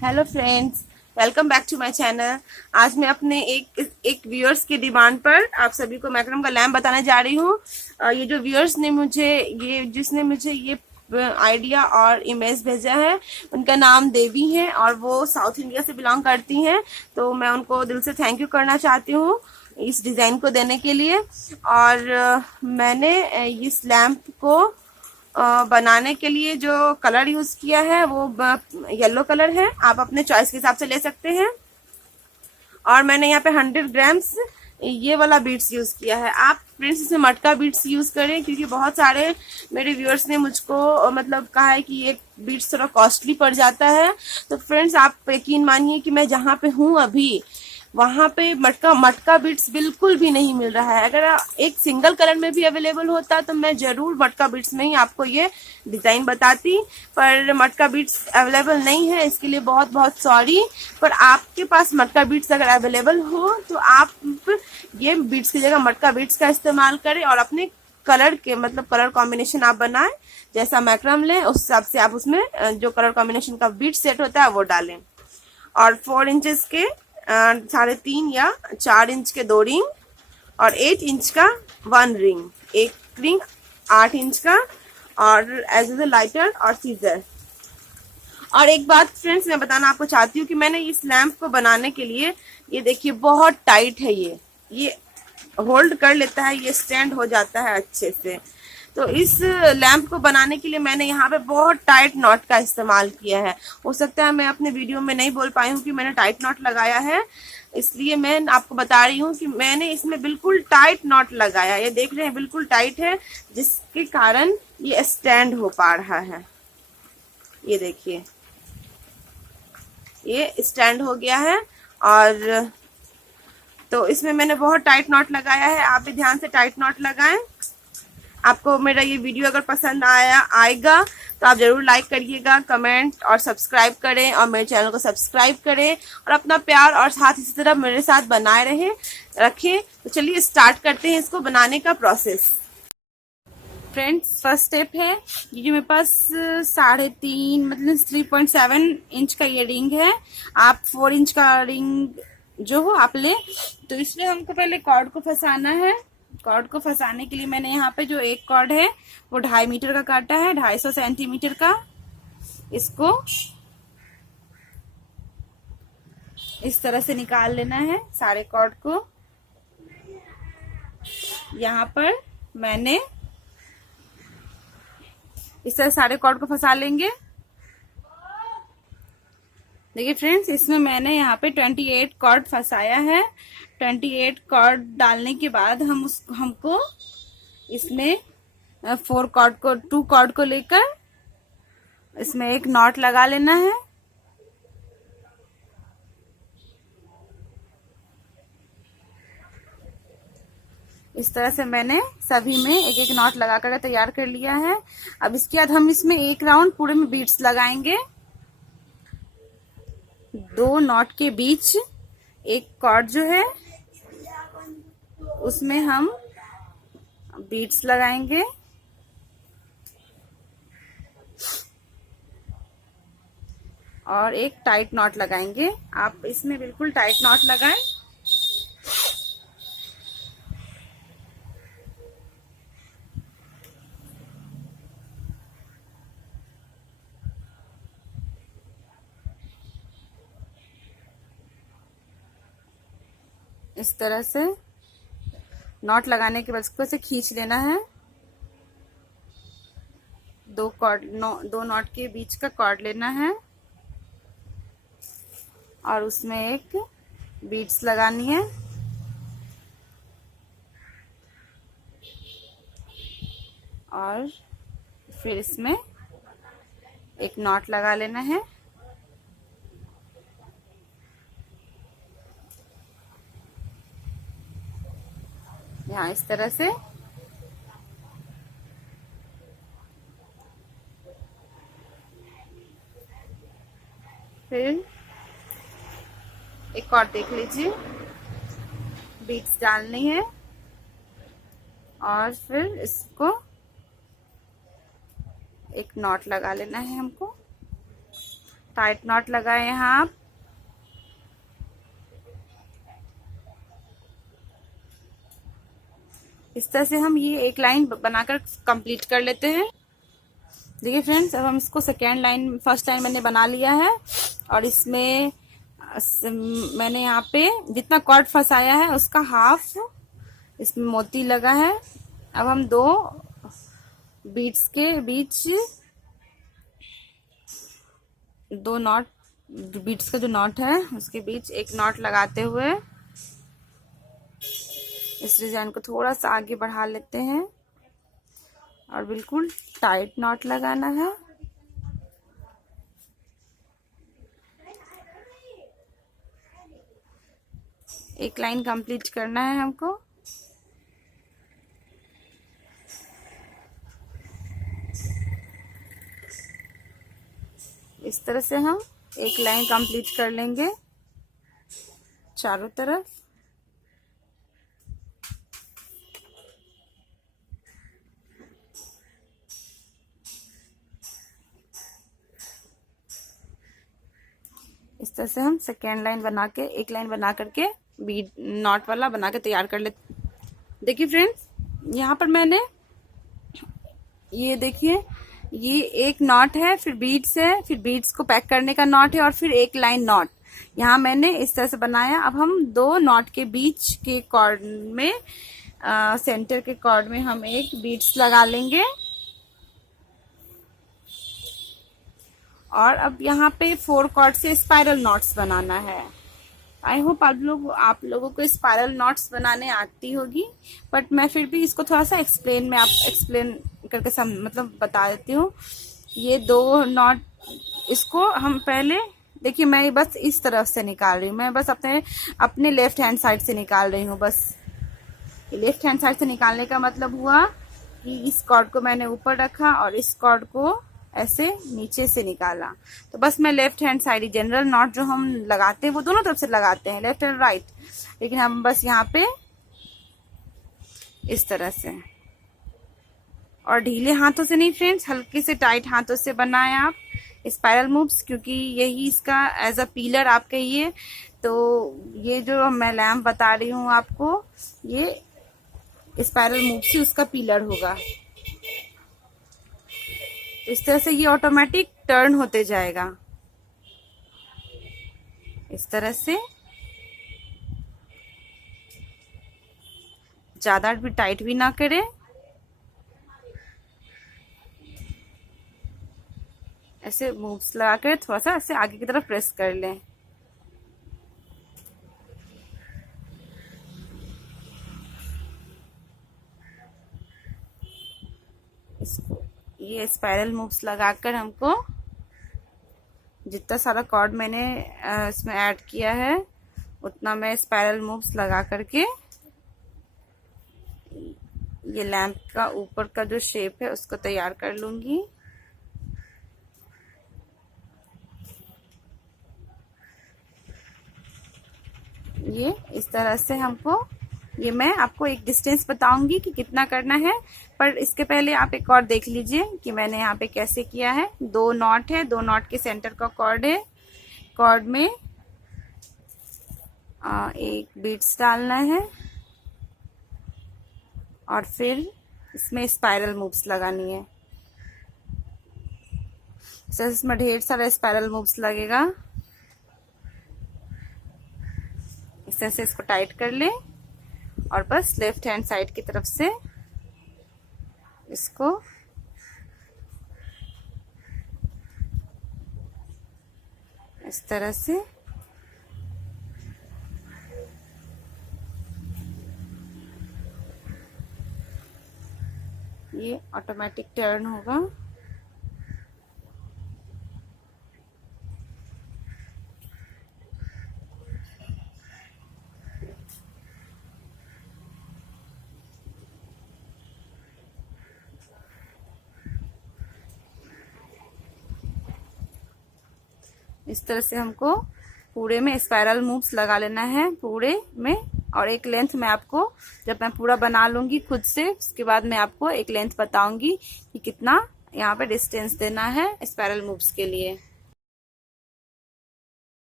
Hello friends, welcome back to my channel. आज मैं अपने एक व्यूअर्स की डिमांड पर आप सभी को मैक्रम का लैम्प बताने जा रही हूँ। ये जो व्यूअर्स ने जिसने मुझे ये आइडिया और इमेज भेजा है, उनका नाम देवी है और वो साउथ इंडिया से बिलोंग करती हैं। तो मैं उनको दिल से थैंक यू करना चाहती हूँ इस डिज़ाइन को देने के लिए। और मैंने इस लैम्प को बनाने के लिए जो कलर यूज किया है वो येलो कलर है। आप अपने चॉइस के हिसाब से ले सकते हैं। और मैंने यहाँ पे 100 ग्राम्स ये वाला बीट्स यूज किया है। आप फ्रेंड्स इसमें मटका बीट्स यूज करें, क्योंकि बहुत सारे मेरे व्यूअर्स ने मुझको मतलब कहा है कि ये बीट्स थोड़ा कॉस्टली पड़ जाता है। तो फ्रेंड्स आप यकीन मानिए कि मैं जहाँ पे हूँ अभी वहां पे मटका बीट्स बिल्कुल भी नहीं मिल रहा है। अगर एक सिंगल कलर में भी अवेलेबल होता तो मैं जरूर मटका बीट्स में ही आपको ये डिजाइन बताती, पर मटका बीट्स अवेलेबल नहीं है, इसके लिए बहुत बहुत सॉरी। पर आपके पास मटका बीट्स अगर अवेलेबल हो तो आप ये बीट्स की जगह मटका बीट्स का इस्तेमाल करें और अपने कलर के मतलब कलर कॉम्बिनेशन आप बनाएं। जैसा मैक्रम लें उस हिसाब से आप उसमें जो कलर कॉम्बिनेशन का बीट सेट होता है वो डालें। और 4 इंचेस के 3.5 या 4 इंच के 2 रिंग और 8 इंच का 1 रिंग, एक रिंग 8 इंच का, और एज ए लाइटर और सीजर। और एक बात फ्रेंड्स मैं बताना आपको चाहती हूँ कि मैंने इस लैंप को बनाने के लिए, ये देखिए बहुत टाइट है, ये होल्ड कर लेता है, ये स्टैंड हो जाता है अच्छे से। तो इस लैंप को बनाने के लिए मैंने यहाँ पे बहुत टाइट नॉट का इस्तेमाल किया है। हो सकता है मैं अपने वीडियो में नहीं बोल पाई हूँ कि मैंने टाइट नॉट लगाया है, इसलिए मैं आपको बता रही हूँ कि मैंने इसमें बिल्कुल टाइट नॉट लगाया। ये देख रहे हैं बिल्कुल टाइट है, जिसके कारण ये स्टैंड हो पा रहा है। ये देखिए ये स्टैंड हो गया है। और तो इसमें मैंने बहुत टाइट नॉट लगाया है, आप भी ध्यान से टाइट नॉट लगाएं। आपको मेरा ये वीडियो अगर पसंद आएगा तो आप जरूर लाइक करिएगा, कमेंट और सब्सक्राइब करें, और मेरे चैनल को सब्सक्राइब करें और अपना प्यार और साथ इसी तरह मेरे साथ बनाए रखें। तो चलिए स्टार्ट करते हैं इसको बनाने का प्रोसेस। फ्रेंड्स फर्स्ट स्टेप है, ये जो मेरे पास 3.5 मतलब 3.7 इंच का ये रिंग है। आप 4 इंच का रिंग जो हो आप ले। तो इसमें हमको पहले कॉर्ड को फंसाना है। कॉर्ड को फंसाने के लिए मैंने यहाँ पे जो एक कॉर्ड है वो 2.5 मीटर का काटा है, 250 सेंटीमीटर का। इसको इस तरह से निकाल लेना है सारे कॉर्ड को। यहाँ पर मैंने इस तरह सारे कॉर्ड को फंसा लेंगे। देखिए फ्रेंड्स, इसमें मैंने यहाँ पे 28 कॉर्ड फंसाया है। 28 कॉर्ड डालने के बाद हमको इसमें 2 कॉर्ड को लेकर इसमें एक नॉट लगा लेना है। इस तरह से मैंने सभी में एक एक नॉट लगाकर तैयार कर लिया है। अब इसके बाद हम इसमें एक राउंड पूरे में बीट्स लगाएंगे। 2 नॉट के बीच एक कॉर्ड जो है उसमें हम बीट्स लगाएंगे। और एक टाइट नॉट लगाएंगे। आप इसमें बिल्कुल टाइट नॉट लगाएं। इस तरह से नॉट लगाने के बाद इसको से खींच लेना है। 2 नॉट के बीच का कॉर्ड लेना है और उसमें एक बीट्स लगानी है। और फिर इसमें एक नॉट लगा लेना है। यहाँ इस तरह से। फिर एक और देख लीजिए, बीट्स डालनी है और फिर इसको एक नॉट लगा लेना है हमको, टाइट नॉट लगाए यहाँ आप। इस तरह से हम ये एक लाइन बनाकर कंप्लीट कर लेते हैं। देखिए फ्रेंड्स, अब हम इसको सेकेंड लाइन, फर्स्ट लाइन मैंने बना लिया है और इसमें मैंने यहाँ पे जितना कॉर्ड फंसाया है उसका हाफ इसमें मोती लगा है। अब हम दो बीट्स के बीच दो नॉट, बीट्स का जो नॉट है उसके बीच एक नॉट लगाते हुए इस डिजाइन को थोड़ा सा आगे बढ़ा लेते हैं और बिल्कुल टाइट नॉट लगाना है। एक लाइन कंप्लीट करना है हमको। इस तरह से हम एक लाइन कंप्लीट कर लेंगे चारों तरफ। इस तरह से हम सेकेंड लाइन बना के, एक लाइन बना करके बीड नॉट वाला बना के तैयार कर लेते। देखिए फ्रेंड्स, यहाँ पर मैंने ये देखिए, ये एक नॉट है, फिर बीड्स है, फिर बीड्स को पैक करने का नॉट है और फिर एक लाइन नॉट यहाँ मैंने इस तरह से बनाया। अब हम दो नॉट के बीच के कॉर्ड में सेंटर के कॉर्ड में हम एक बीड्स लगा लेंगे और अब यहाँ पे 4 कॉर्ड से स्पाइरल नॉट्स बनाना है। आई होप आप लोगों को स्पाइरल नॉट्स बनाने आती होगी, बट मैं फिर भी इसको थोड़ा सा एक्सप्लेन करके मतलब बता देती हूँ। ये दो नॉट, इसको हम पहले देखिए, मैं बस इस तरफ से निकाल रही हूँ, मैं बस अपने लेफ्ट हैंड साइड से निकाल रही हूँ। बस लेफ्ट हैंड साइड से निकालने का मतलब हुआ कि इस कॉर्ड को मैंने ऊपर रखा और इस कॉर्ड को ऐसे नीचे से निकाला। तो बस मैं left hand side, general not जो हम लगाते हैं वो दोनों तरफ से लगाते हैं, लेफ्ट एंड राइट, लेकिन हम बस यहाँ पे इस तरह से, और ढीले हाथों से नहीं फ्रेंड्स, हल्के से टाइट हाथों से बनाएं आप स्पाइरल मूव्स, क्योंकि यही इसका एज अ पिलर आप कहिए। तो ये जो मैं लैम्प बता रही हूँ आपको, ये स्पाइरल मूव्स ही उसका पिलर होगा। इस तरह से ये ऑटोमेटिक टर्न होते जाएगा, इस तरह से। ज्यादा भी टाइट भी ना करें, ऐसे मूव्स लगा कर थोड़ा सा ऐसे आगे की तरफ प्रेस कर लें। इसको ये स्पाइरल मूव्स लगाकर हमको जितना सारा कॉर्ड मैंने इसमें ऐड किया है उतना मैं स्पाइरल मूव्स लगा करके ये लैंप का ऊपर का जो शेप है उसको तैयार कर लूंगी। ये इस तरह से हमको, ये मैं आपको एक डिस्टेंस बताऊंगी कि कितना करना है, पर इसके पहले आप एक और देख लीजिए कि मैंने यहाँ पे कैसे किया है। 2 नॉट है, 2 नॉट के सेंटर का कॉर्ड है, कॉर्ड में एक बीट्स डालना है और फिर इसमें स्पाइरल मूव्स लगानी है। इसमें ढेर सारा स्पाइरल मूव्स लगेगा। इस तरह से इसको टाइट कर लें और बस लेफ्ट हैंड साइड की तरफ से इसको इस तरह से ये ऑटोमेटिक टर्न होगा। इस तरह से हमको पूरे में स्पाइरल मूव्स लगा लेना है पूरे में, और एक लेंथ मैं आपको जब मैं पूरा बना लूंगी खुद से, उसके बाद मैं आपको एक लेंथ बताऊंगी कि कितना यहाँ पे डिस्टेंस देना है स्पाइरल मूव्स के लिए।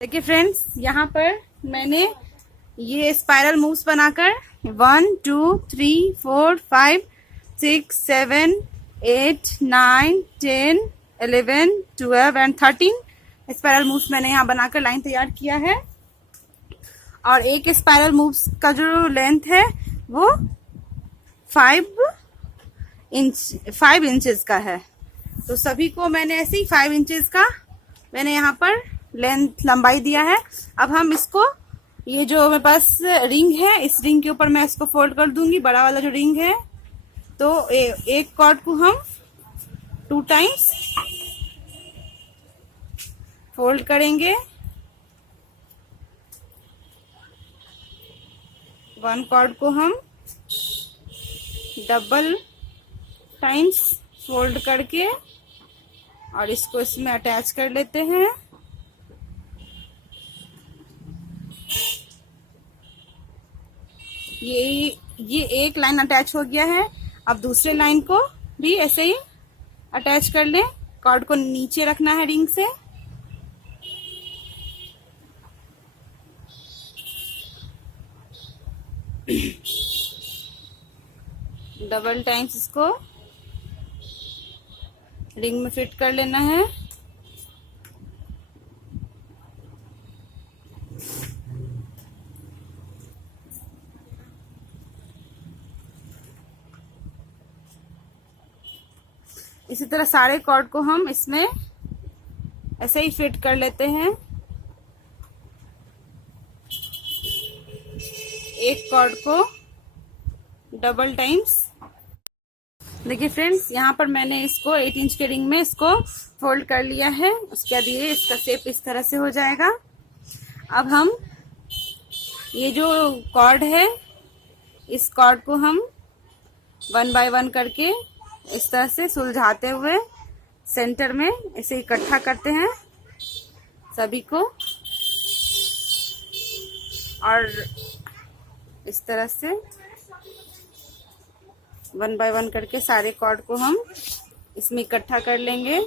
देखिए फ्रेंड्स, यहाँ पर मैंने ये स्पाइरल मूव्स बनाकर 1 2 3 4 5 6 7 8 9 10 11 12 एंड 13 स्पाइरल मूव्स मैंने यहाँ बनाकर लाइन तैयार किया है। और एक स्पाइरल मूव्स का जो लेंथ है वो 5 इंचेस का है। तो सभी को मैंने ऐसे ही 5 इंचेस का मैंने यहाँ पर लेंथ लंबाई दिया है। अब हम इसको, ये जो मेरे पास रिंग है, इस रिंग के ऊपर मैं इसको फोल्ड कर दूंगी, बड़ा वाला जो रिंग है। तो एक कॉर्ड को हम 2 टाइम्स फोल्ड करेंगे, 1 कॉर्ड को हम डबल टाइम्स फोल्ड करके और इसको इसमें अटैच कर लेते हैं। ये एक लाइन अटैच हो गया है। अब दूसरे लाइन को भी ऐसे ही अटैच कर लें। कॉर्ड को नीचे रखना है रिंग से। डबल टाइम्स इसको रिंग में फिट कर लेना है। इसी तरह सारे कॉर्ड को हम इसमें ऐसे ही फिट कर लेते हैं। एक कॉर्ड को डबल टाइम्स। देखिए फ्रेंड्स, यहाँ पर मैंने इसको 8 इंच के रिंग में इसको फोल्ड कर लिया है। उसके बाद ये इसका शेप इस तरह से हो जाएगा। अब हम ये जो कॉर्ड है, इस कॉर्ड को हम 1 बाय 1 करके इस तरह से सुलझाते हुए सेंटर में इसे इकट्ठा करते हैं सभी को, और इस तरह से 1 बाय 1 करके सारे कॉर्ड को हम इसमें इकट्ठा कर लेंगे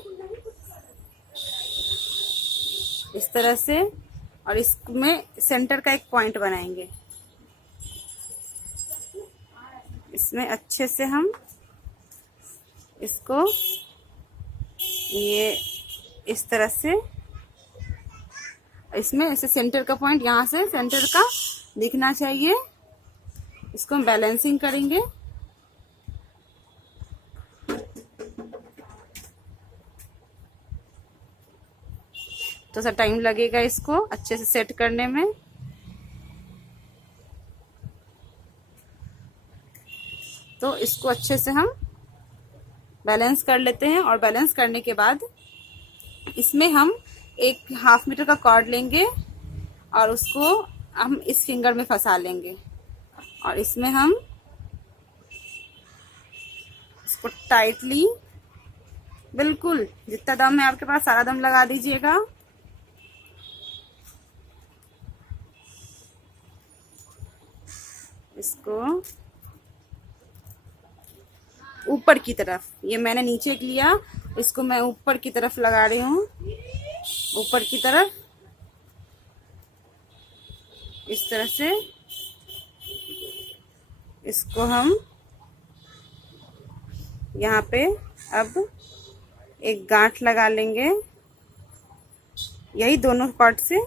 इस तरह से, और इसमें सेंटर का एक पॉइंट बनाएंगे। इसमें अच्छे से हम इसको ये इस तरह से, इसमें ऐसे सेंटर का पॉइंट यहाँ से सेंटर का दिखना चाहिए। इसको हम बैलेंसिंग करेंगे। तो सा टाइम लगेगा इसको अच्छे से सेट करने में। तो इसको अच्छे से हम बैलेंस कर लेते हैं, और बैलेंस करने के बाद इसमें हम एक 1/2 मीटर का कॉर्ड लेंगे और उसको हम इस फिंगर में फंसा लेंगे, और इसमें हम इसको टाइटली, बिल्कुल जितना दम है आपके पास सारा दम लगा दीजिएगा। इसको ऊपर की तरफ, ये मैंने नीचे लिया, इसको मैं ऊपर की तरफ लगा रही हूँ, ऊपर की तरफ इस तरह से। इसको हम यहाँ पे अब एक गांठ लगा लेंगे, यही दोनों पार्ट से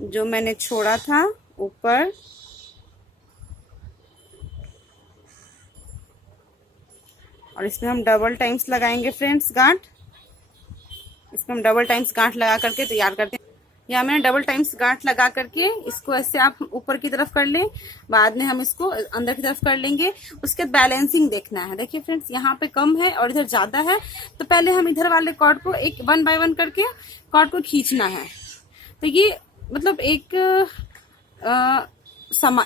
जो मैंने छोड़ा था ऊपर। और इसमें हम डबल टाइम्स लगाएंगे फ्रेंड्स गांठ। इसमें हम डबल टाइम्स गांठ लगा करके तैयार करते हैं। यहाँ मैंने डबल टाइम्स गांठ लगा करके इसको ऐसे आप ऊपर की तरफ कर लें, बाद में हम इसको अंदर की तरफ कर लेंगे। उसके बाद बैलेंसिंग देखना है। देखिए फ्रेंड्स, यहाँ पे कम है और इधर ज्यादा है, तो पहले हम इधर वाले कॉर्ड को एक 1 बाय 1 करके कॉर्ड को खींचना है। तो ये मतलब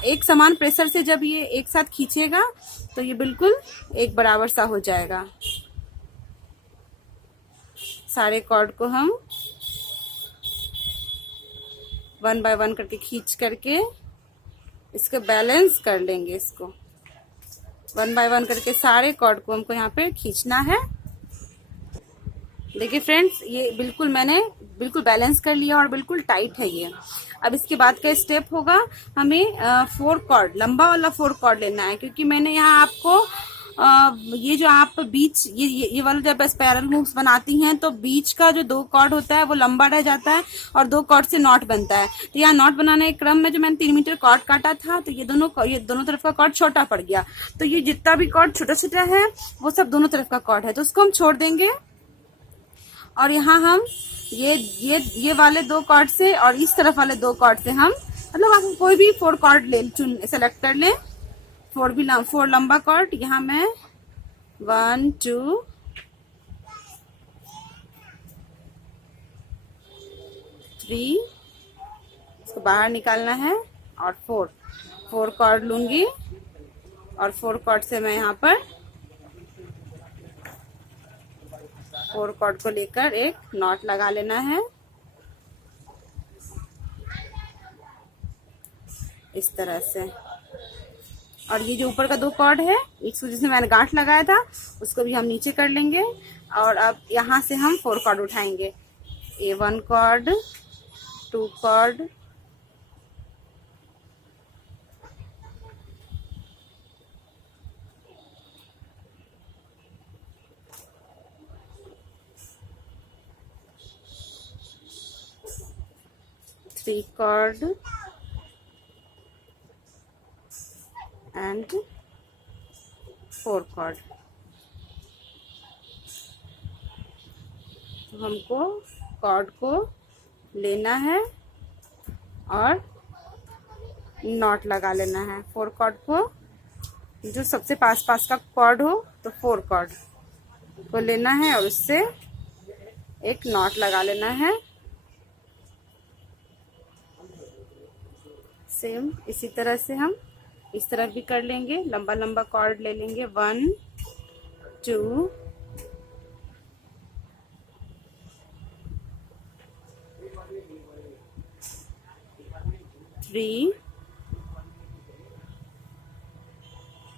एक समान प्रेशर से जब ये एक साथ खींचेगा तो ये बिल्कुल एक बराबर सा हो जाएगा। सारे कॉर्ड को हम 1 बाय 1 करके खींच करके इसको बैलेंस कर लेंगे। इसको 1 बाय 1 करके सारे कॉर्ड को हमको यहाँ पे खींचना है। देखिए फ्रेंड्स, ये बिल्कुल मैंने बिल्कुल बैलेंस कर लिया और बिल्कुल टाइट है ये। अब इसके बाद का स्टेप होगा, हमें 4 कॉर्ड, लंबा वाला 4 कॉर्ड लेना है, क्योंकि मैंने यहाँ आपको ये जो आप बीच ये वाला जब स्पाइरल मूव्स बनाती हैं तो बीच का जो 2 कॉर्ड होता है वो लंबा रह जाता है और 2 कॉर्ड से नॉट बनता है। तो यहाँ नॉट बनाने के क्रम में जो मैंने 3 मीटर कॉर्ड काटा था तो ये दोनों तरफ का कॉर्ड छोटा पड़ गया। तो ये जितना भी कॉर्ड छोटा छोटा है वो सब दोनों तरफ का कॉर्ड है, तो उसको हम छोड़ देंगे। और यहाँ हम ये वाले 2 कॉर्ड से और इस तरफ वाले 2 कॉर्ड से हम, मतलब आप कोई भी 4 कॉर्ड सेलेक्ट कर लें, 4 लंबा कॉर्ड। यहाँ मैं 1 2 3 इसको बाहर निकालना है और 4 कॉर्ड लूंगी और 4 कॉर्ड से मैं यहाँ पर 4 कॉर्ड को लेकर एक नॉट लगा लेना है इस तरह से। और ये जो ऊपर का 2 कॉर्ड है इसको जिसमें मैंने गांठ लगाया था उसको भी हम नीचे कर लेंगे। और अब यहाँ से हम 4 कॉर्ड उठाएंगे, ये 1 chord, 2 chord, 3 chord and 4 chord. तो हमको कॉर्ड को लेना है और नॉट लगा लेना है। 4 कॉर्ड को, जो सबसे पास का कॉर्ड हो तो 4 कॉर्ड को लेना है और उससे एक नॉट लगा लेना है। सेम इसी तरह से हम इस तरफ भी कर लेंगे, लंबा लंबा कॉर्ड ले लेंगे, 1 2 3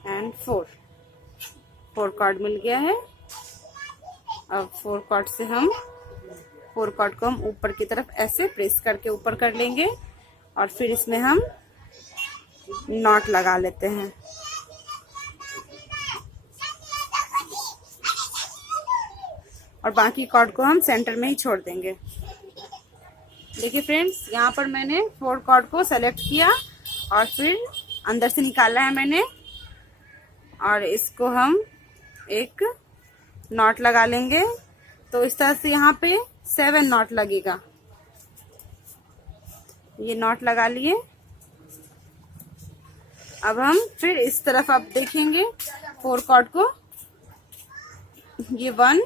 एंड 4 कॉर्ड मिल गया है। अब 4 कॉर्ड से हम 4 कॉर्ड को हम ऊपर की तरफ ऐसे प्रेस करके ऊपर कर लेंगे और फिर इसमें हम नॉट लगा लेते हैं। और बाकी कॉर्ड को हम सेंटर में ही छोड़ देंगे। देखिए फ्रेंड्स, यहाँ पर मैंने 4 कॉर्ड को सेलेक्ट किया और फिर अंदर से निकाला है मैंने, और इसको हम एक नॉट लगा लेंगे। तो इस तरह से यहाँ पे 7 नॉट लगेगा। ये नॉट लगा लिए। अब हम फिर इस तरफ आप देखेंगे 4 कॉर्ड को, ये 1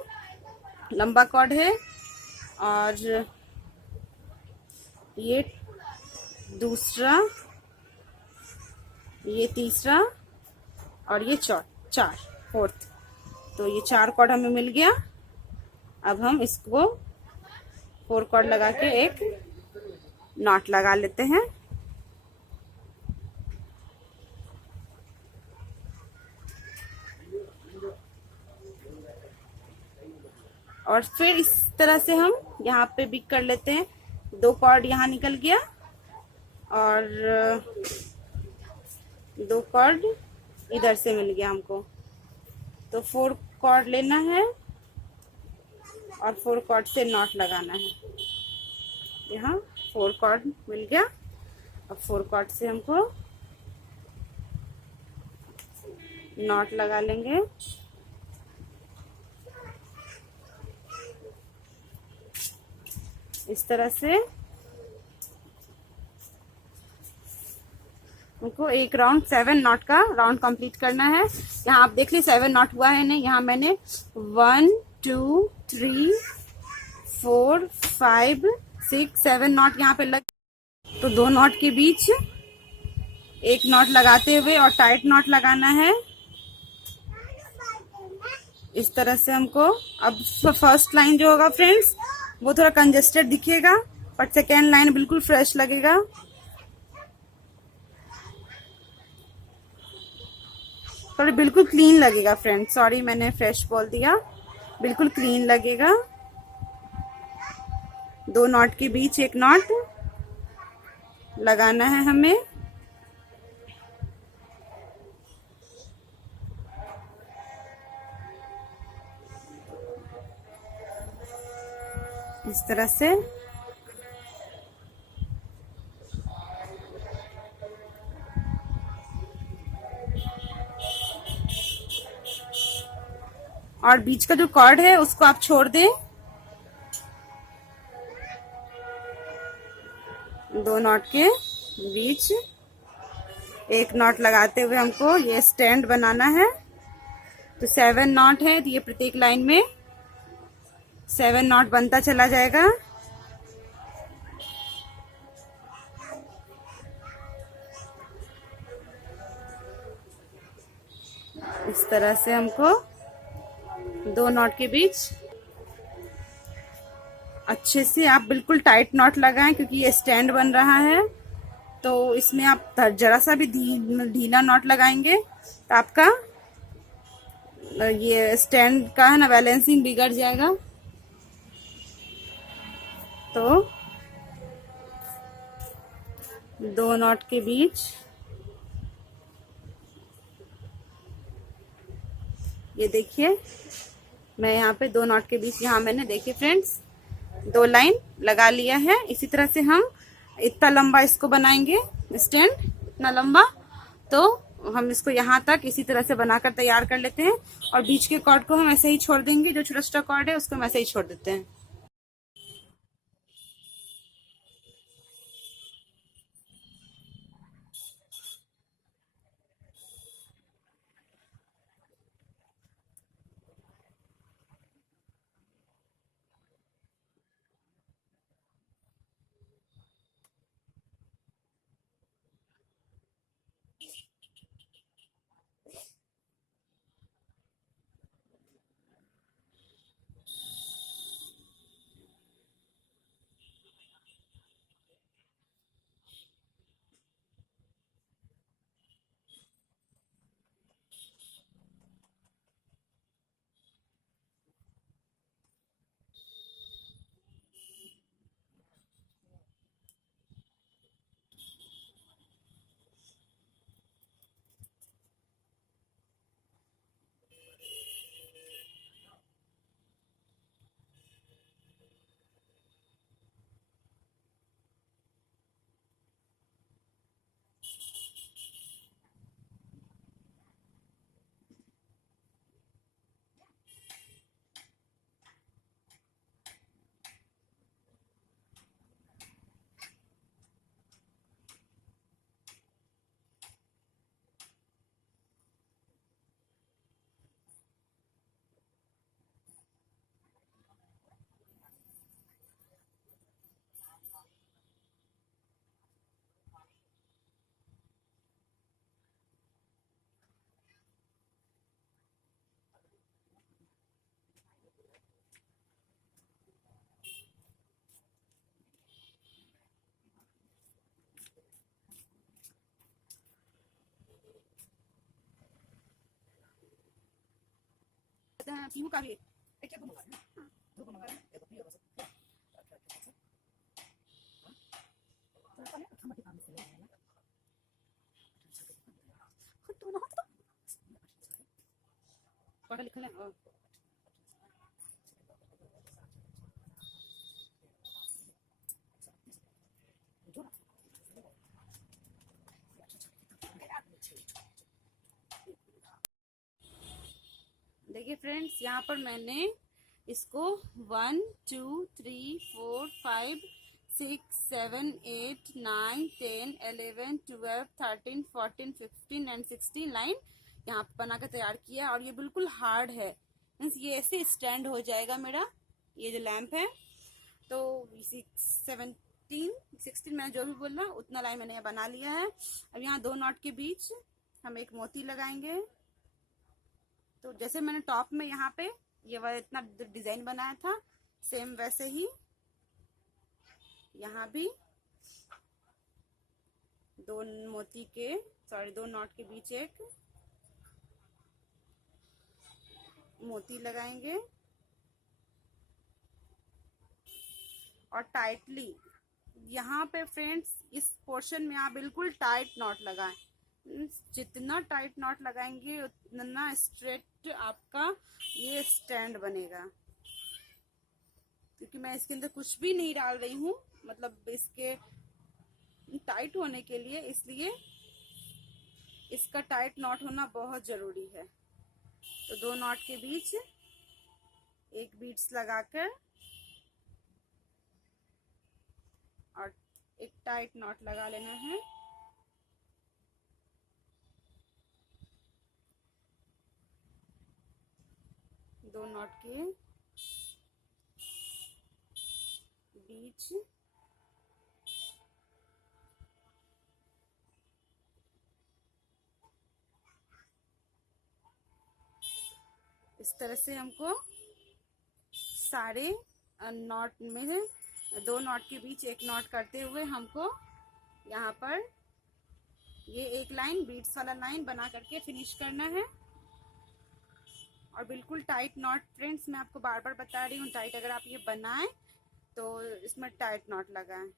लंबा कॉर्ड है और ये दूसरा, ये तीसरा और ये 4th। तो ये 4 कॉर्ड हमें मिल गया। अब हम इसको 4 कॉर्ड लगा के एक नॉट लगा लेते हैं। और फिर इस तरह से हम यहाँ पे भी कर लेते हैं। 2 कॉर्ड यहाँ निकल गया और 2 कॉर्ड इधर से मिल गया हमको। तो 4 कॉर्ड लेना है और 4 कॉर्ड से नॉट लगाना है। यहाँ 4 कॉर्ड मिल गया। अब 4 कॉर्ड से हमको नॉट लगा लेंगे। इस तरह से उनको एक राउंड 7 नॉट का राउंड कंप्लीट करना है। यहाँ आप देख लीजिए 7 नॉट हुआ है नहीं। यहाँ मैंने 1 2 3 4 5 6 7 नॉट यहाँ पे लग। तो 2 नॉट के बीच एक नॉट लगाते हुए और टाइट नॉट लगाना है इस तरह से हमको। अब फर्स्ट लाइन जो होगा फ्रेंड्स वो थोड़ा कंजेस्टेड दिखेगा, पर सेकेंड लाइन बिल्कुल फ्रेश लगेगा। थोड़ी बिल्कुल क्लीन लगेगा फ्रेंड्स, सॉरी मैंने फ्रेश बोल दिया, बिल्कुल क्लीन लगेगा। दो नॉट के बीच एक नॉट लगाना है हमें। इस तरह से और बीच का जो कॉर्ड है उसको आप छोड़ दें। दो नॉट के बीच एक नॉट लगाते हुए हमको ये स्टैंड बनाना है। तो 7 नॉट है, तो ये प्रत्येक लाइन में 7 नॉट बनता चला जाएगा। इस तरह से हमको दो नॉट के बीच अच्छे से आप बिल्कुल टाइट नॉट लगाएं, क्योंकि ये स्टैंड बन रहा है। तो इसमें आप जरा सा भी ढीला नॉट लगाएंगे तो आपका ये स्टैंड का है ना बैलेंसिंग बिगड़ जाएगा। तो दो नॉट के बीच ये देखिए, मैं यहाँ पे दो नॉट के बीच यहाँ मैंने देखिए फ्रेंड्स 2 लाइन लगा लिया है। इसी तरह से हम इतना लंबा इसको बनाएंगे स्टैंड, इतना लंबा। तो हम इसको यहाँ तक इसी तरह से बनाकर तैयार कर लेते हैं और बीच के कॉर्ड को हम ऐसे ही छोड़ देंगे। जो छोटा छोटा कॉर्ड है उसको हम ऐसे ही छोड़ देते हैं। पीहू का भी पढ़ा लिखा है। देखिए फ्रेंड्स, यहाँ पर मैंने इसको 1 2 3 4 5 6 7 8 9 10 11 12 13 14 15 एंड 16 लाइन यहाँ पर बनाकर तैयार किया। और ये बिल्कुल हार्ड है, मीन्स ये ऐसे स्टैंड हो जाएगा मेरा ये जो लैंप है। तो 16 मैंने जो भी बोला उतना लाइन मैंने यहाँ बना लिया है। अब यहाँ दो नॉट के बीच हम एक मोती लगाएंगे। तो जैसे मैंने टॉप में यहाँ पे ये वाला इतना डिजाइन बनाया था, सेम वैसे ही यहाँ भी दो नॉट के बीच एक मोती लगाएंगे और टाइटली यहाँ पे फ्रेंड्स इस पोर्शन में आप बिल्कुल टाइट नॉट लगाएं। जितना टाइट नॉट लगाएंगे उतना स्ट्रेट आपका ये स्टैंड बनेगा, क्योंकि मैं इसके अंदर कुछ भी नहीं डाल रही हूँ, मतलब इसके टाइट होने के लिए, इसलिए इसका टाइट नॉट होना बहुत जरूरी है। तो दो नॉट के बीच एक बीट्स लगाकर और एक टाइट नॉट लगा लेना है। दो नॉट के बीच इस तरह से हमको सारे नॉट में से दो नॉट के बीच एक नॉट करते हुए हमको यहाँ पर ये एक लाइन बीट्स वाला लाइन बना करके फिनिश करना है। और बिल्कुल टाइट नॉट फ्रेंड्स, मैं आपको बार बार बता रही हूँ, टाइट अगर आप ये बनाएं तो इसमें टाइट नॉट लगाएं।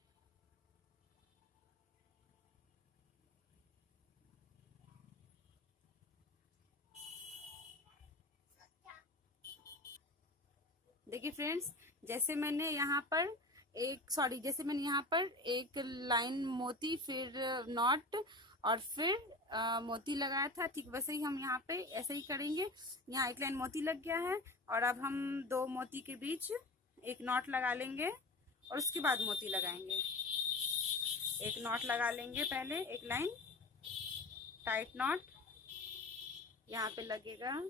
देखिए फ्रेंड्स, जैसे मैंने यहाँ पर जैसे मैंने यहाँ पर एक लाइन मोती, फिर नॉट और फिर मोती लगाया था, ठीक वैसे ही हम यहाँ पे ऐसे ही करेंगे। यहाँ एक लाइन मोती लग गया है और अब हम दो मोती के बीच एक नॉट लगा लेंगे और उसके बाद मोती लगाएंगे। एक नॉट लगा लेंगे, पहले एक लाइन टाइट नॉट यहाँ पे लगेगा,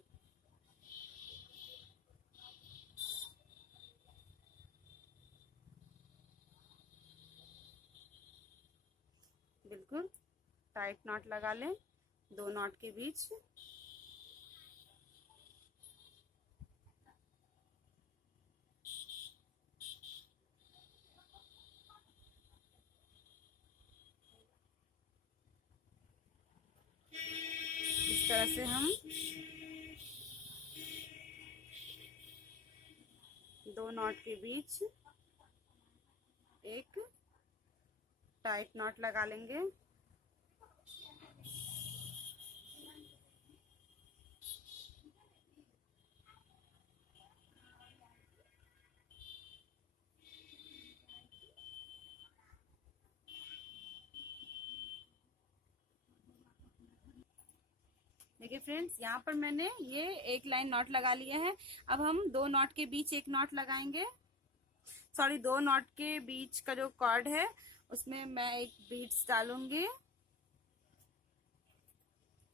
बिल्कुल टाइट नॉट लगा लें दो नॉट के बीच। इस तरह से हम दो नॉट के बीच एक टाइट नॉट लगा लेंगे। देखिए फ्रेंड्स, यहाँ पर मैंने ये एक लाइन नॉट लगा लिया है। अब हम दो नॉट के बीच एक नॉट लगाएंगे, सॉरी दो नॉट के बीच का जो कॉर्ड है उसमें मैं एक बीट्स डालूंगी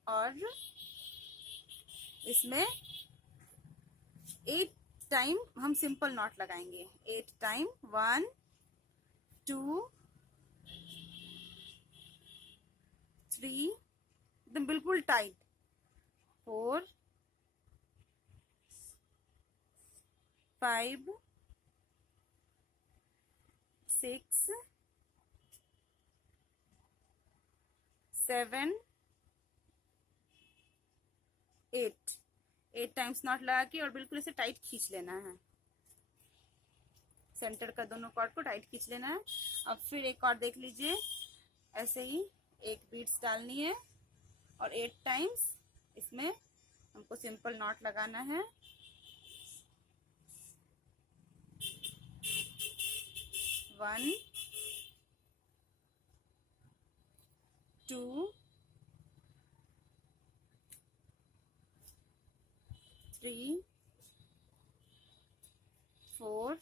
और इसमें 8 टाइम हम सिंपल नॉट लगाएंगे। 8 टाइम 1 2 3 एकदम बिल्कुल टाइट, 4 5 6 7 8 टाइम्स नॉट लगा के और बिल्कुल इसे टाइट खींच लेना है। सेंटर का दोनों कॉर्ड को टाइट खींच लेना है। अब फिर एक कॉर्ड देख लीजिए, ऐसे ही एक बीट्स डालनी है और 8 टाइम्स इसमें हमको सिंपल नॉट लगाना है। वन 2 3 4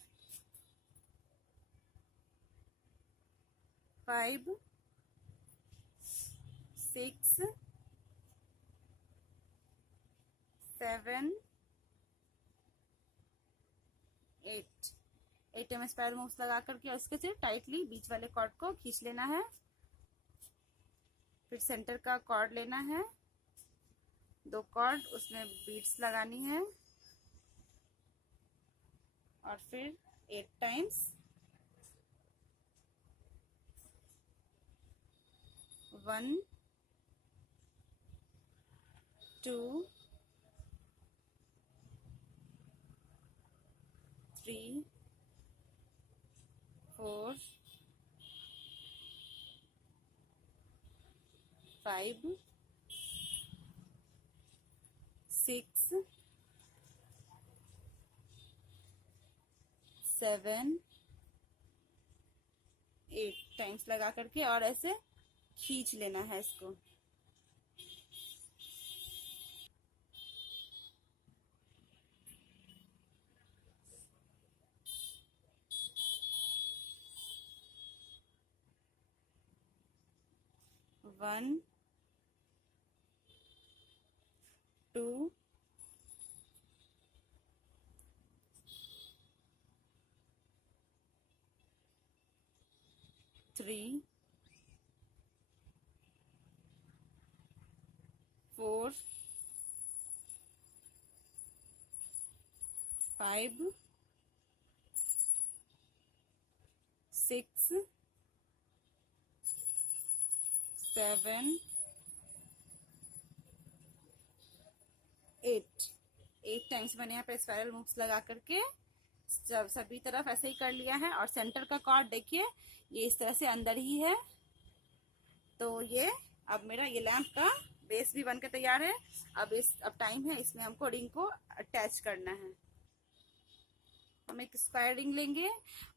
5 6 7 8 टाइम स्पाइरल मूव्स लगा करके और इसके से टाइटली बीच वाले कॉर्ड को खींच लेना है। फिर सेंटर का कॉर्ड लेना है, दो कॉर्ड उसमें बीट्स लगानी है और फिर 8 टाइम्स 1 2 3 5 6 7 8 टाइम्स लगा करके और ऐसे खींच लेना है इसको। वन, टू, थ्री, 4 5 6 7 8 टाइम्स मैंने यहाँ पे स्पाइरल मूव्स लगा करके सभी तरफ ऐसे ही कर लिया है। और सेंटर का कॉर्ड देखिए ये इस तरह से अंदर ही है। तो ये अब मेरा ये लैंप का बेस भी बनकर तैयार है। अब टाइम है इसमें हमको रिंग को अटैच करना है। हम एक स्क्वायर रिंग लेंगे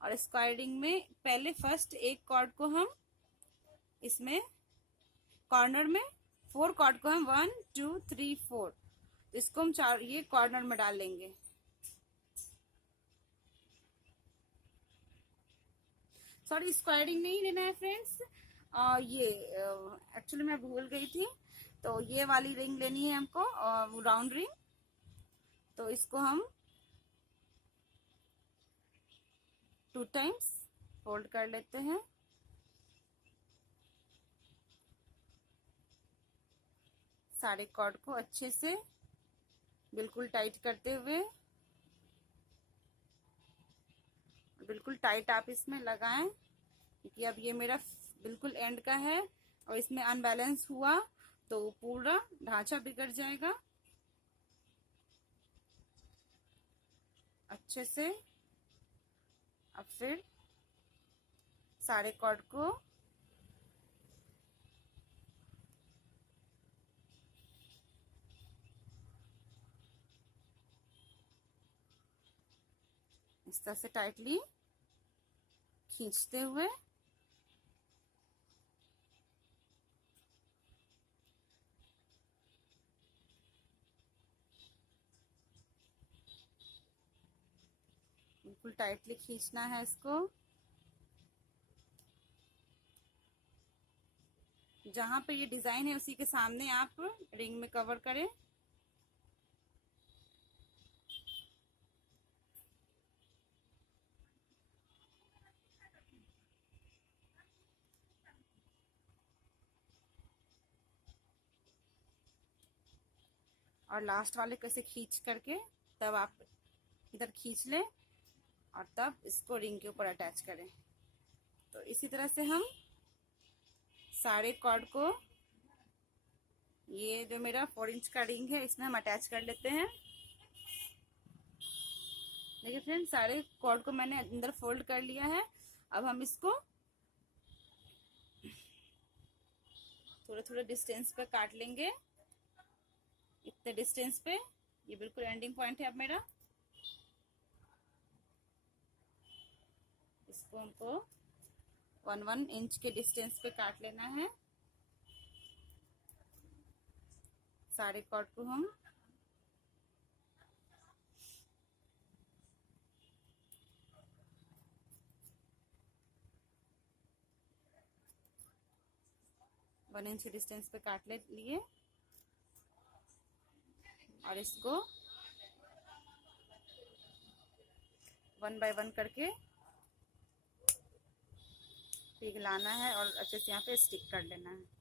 और स्क्वायर रिंग में पहले फर्स्ट एक कॉर्ड को हम इसमें कॉर्नर में 4 कॉर्ड को हम 1 2 3 4 तो इसको हम ये कॉर्नर में डाल लेंगे। सॉरी स्क्वायरिंग नहीं लेना है फ्रेंड्स, ये एक्चुअली मैं भूल गई थी। तो ये वाली रिंग लेनी है हमको, राउंड रिंग। तो इसको हम 2 टाइम्स फोल्ड कर लेते हैं। सारे कॉर्ड को अच्छे से बिल्कुल टाइट करते हुए, बिल्कुल टाइट आप इसमें लगाएं क्योंकि अब ये मेरा बिल्कुल एंड का है और इसमें अनबैलेंस हुआ तो पूरा ढांचा बिगड़ जाएगा। अच्छे से अब फिर सारे कॉर्ड को इस तरह से टाइटली खींचते हुए बिल्कुल टाइटली खींचना है इसको। जहां पे ये डिजाइन है उसी के सामने आप रिंग में कवर करें। और लास्ट वाले को ऐसे खींच करके तब आप इधर खींच लें और तब इसको रिंग के ऊपर अटैच करें। तो इसी तरह से हम सारे कॉर्ड को, ये जो मेरा 4 इंच का रिंग है इसमें हम अटैच कर लेते हैं। देखिए फ्रेंड्स सारे कॉर्ड को मैंने अंदर फोल्ड कर लिया है। अब हम इसको थोड़े थोड़े डिस्टेंस पे काट लेंगे। इतने डिस्टेंस पे, ये बिल्कुल एंडिंग पॉइंट है अब मेरा। इसको हमको 1 इंच के डिस्टेंस पे काट लेना है। सारे कॉर्ड को हम वन इंच डिस्टेंस पे काट लिए और इसको 1 बाय 1 करके पिघलाना है और अच्छे से यहाँ पे स्टिक कर लेना है।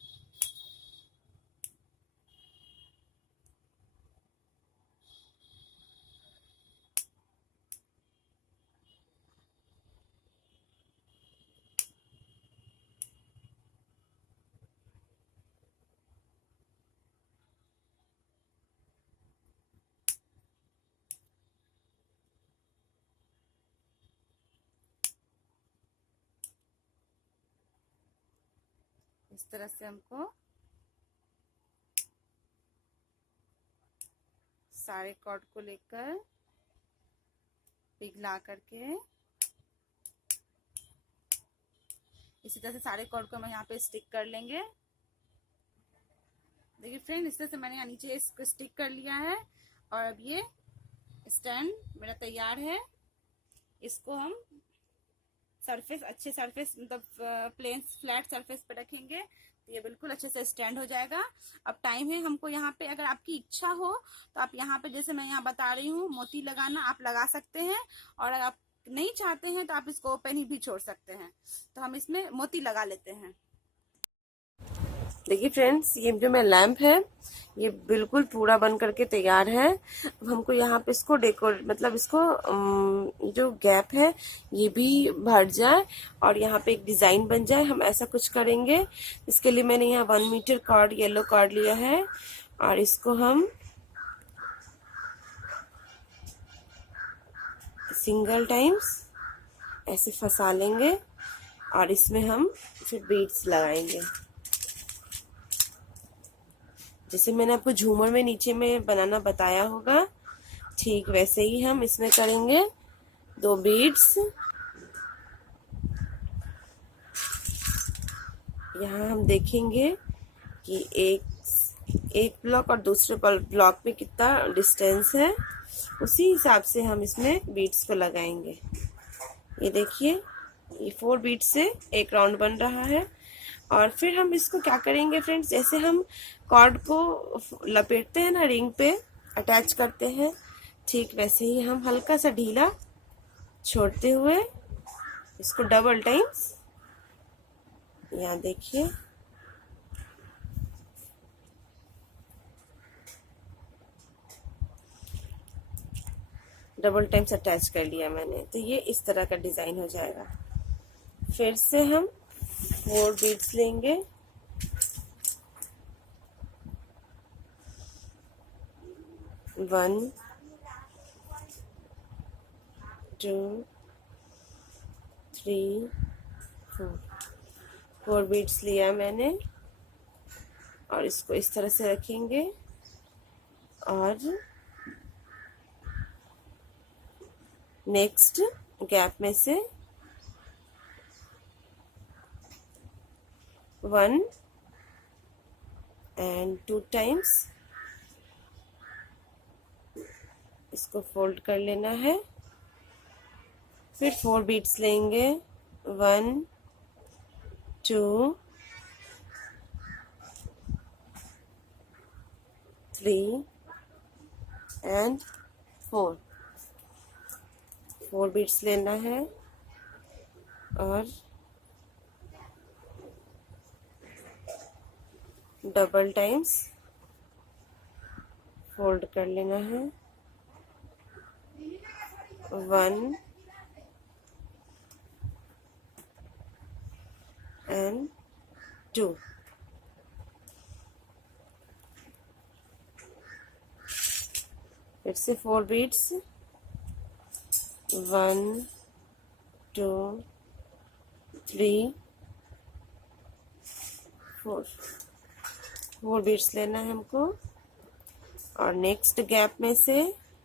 इस तरह से हमको सारे कॉर्ड को लेकर पिघला करके इसी तरह से सारे कॉर्ड को हम यहाँ पे स्टिक कर लेंगे। देखिए फ्रेंड, इस तरह से मैंने यहाँ नीचे इसको स्टिक कर लिया है और अब ये स्टैंड मेरा तैयार है। इसको हम सरफेस, अच्छे सरफेस मतलब प्लेन फ्लैट सरफेस पे रखेंगे तो ये बिल्कुल अच्छे से स्टैंड हो जाएगा। अब टाइम है हमको यहाँ पे, अगर आपकी इच्छा हो तो आप यहाँ पे जैसे मैं यहाँ बता रही हूँ मोती लगाना आप लगा सकते हैं, और अगर आप नहीं चाहते हैं तो आप इसको ओपन ही भी छोड़ सकते हैं। तो हम इसमें मोती लगा लेते हैं। देखिए फ्रेंड्स, ये जो मैं लैंप है ये बिल्कुल पूरा बन करके तैयार है। अब हमको यहाँ पे इसको मतलब इसको जो गैप है ये भी भर जाए और यहाँ पे एक डिजाइन बन जाए, हम ऐसा कुछ करेंगे। इसके लिए मैंने यहाँ 1 मीटर कॉर्ड, येलो कॉर्ड लिया है और इसको हम सिंगल टाइम्स ऐसे फंसा लेंगे और इसमें हम फिर बीड्स लगाएंगे। जैसे मैंने आपको झूमर में नीचे में बनाना बताया होगा, ठीक वैसे ही हम इसमें करेंगे 2 बीड्स। यहाँ हम देखेंगे कि एक ब्लॉक और दूसरे ब्लॉक में कितना डिस्टेंस है, उसी हिसाब से हम इसमें बीड्स को लगाएंगे। ये देखिए, ये 4 बीड्स से एक राउंड बन रहा है। और फिर हम इसको क्या करेंगे फ्रेंड्स, जैसे हम कॉर्ड को लपेटते हैं ना, रिंग पे अटैच करते हैं, ठीक वैसे ही हम हल्का सा ढीला छोड़ते हुए इसको डबल टाइम्स, यहाँ देखिए, डबल टाइम्स अटैच कर लिया मैंने। तो ये इस तरह का डिजाइन हो जाएगा। फिर से हम 4 बीड्स लेंगे, 1 2 3 4 बीड्स लिया मैंने और इसको इस तरह से रखेंगे और नेक्स्ट गैप में से 1 and 2 टाइम्स इसको फोल्ड कर लेना है। फिर 4 बीड्स लेंगे, 1 2 3 and 4 बीड्स लेना है और डबल टाइम्स फोल्ड कर लेना है, 1 and 2। फिर से 4 बीड्स, 1 2 3 4 बीड्स लेना है हमको और नेक्स्ट गैप में से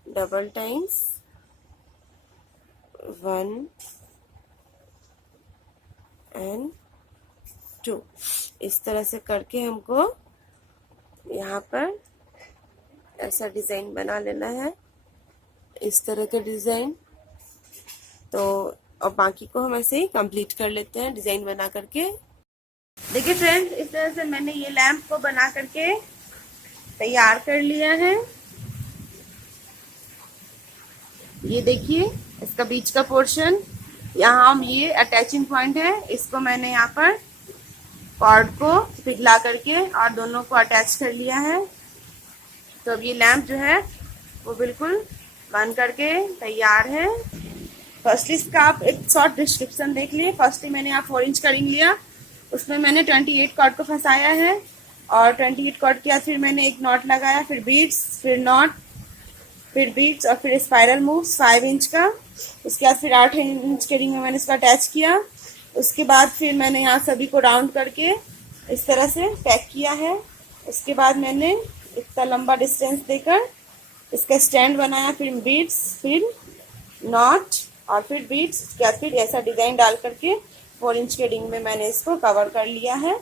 डबल टाइम्स 1 and 2। इस तरह से करके हमको यहाँ पर ऐसा डिजाइन बना लेना है, इस तरह का डिजाइन। तो अब बाकी को हम ऐसे ही कंप्लीट कर लेते हैं डिजाइन बना करके। देखिए फ्रेंड्स, इस तरह से मैंने ये लैंप को बना करके तैयार कर लिया है। ये देखिए इसका बीच का पोर्शन, यहाँ हम ये अटैचिंग पॉइंट है, इसको मैंने यहाँ पर कॉर्ड को पिघला करके और दोनों को अटैच कर लिया है। तो अब ये लैंप जो है वो बिल्कुल बन करके तैयार है। फर्स्टली इसका आप एक शॉर्ट डिस्क्रिप्शन देख लिए। फर्स्टली मैंने यहाँ 4 इंच का रिंग लिया, उसमें मैंने 28 कॉर्ड को फंसाया है और 28 कॉर्ड के बाद फिर मैंने एक नॉट लगाया, फिर बीड्स, फिर नॉट, फिर बीड्स और फिर स्पाइरल मूव्स 5 इंच का। उसके बाद फिर 8 इंच के रिंग में मैंने इसको अटैच किया। उसके बाद फिर मैंने यहाँ सभी को राउंड करके इस तरह से पैक किया है। उसके बाद मैंने इतना लंबा डिस्टेंस देकर इसका स्टैंड बनाया, फिर बीड्स, फिर नॉट और फिर बीड्स, उसके बाद फिर ऐसा डिजाइन डाल करके 4 इंच के रिंग में मैंने इसको कवर कर लिया है।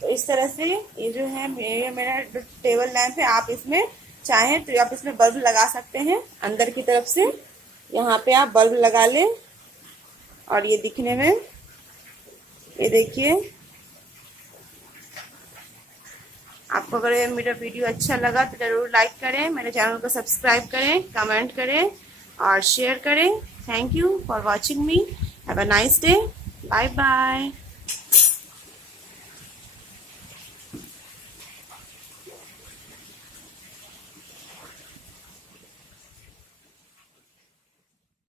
तो इस तरह से ये जो है ये मेरा टेबल लैंप है। आप इसमें चाहें तो आप इसमें बल्ब लगा सकते हैं अंदर की तरफ से, यहाँ पे आप बल्ब लगा लें और ये दिखने में, ये देखिए। आपको अगर ये मेरा वीडियो अच्छा लगा तो जरूर लाइक करें, मेरे चैनल को सब्सक्राइब करें, कमेंट करें और शेयर करें। Thank you for watching me. Have a nice day. Bye bye.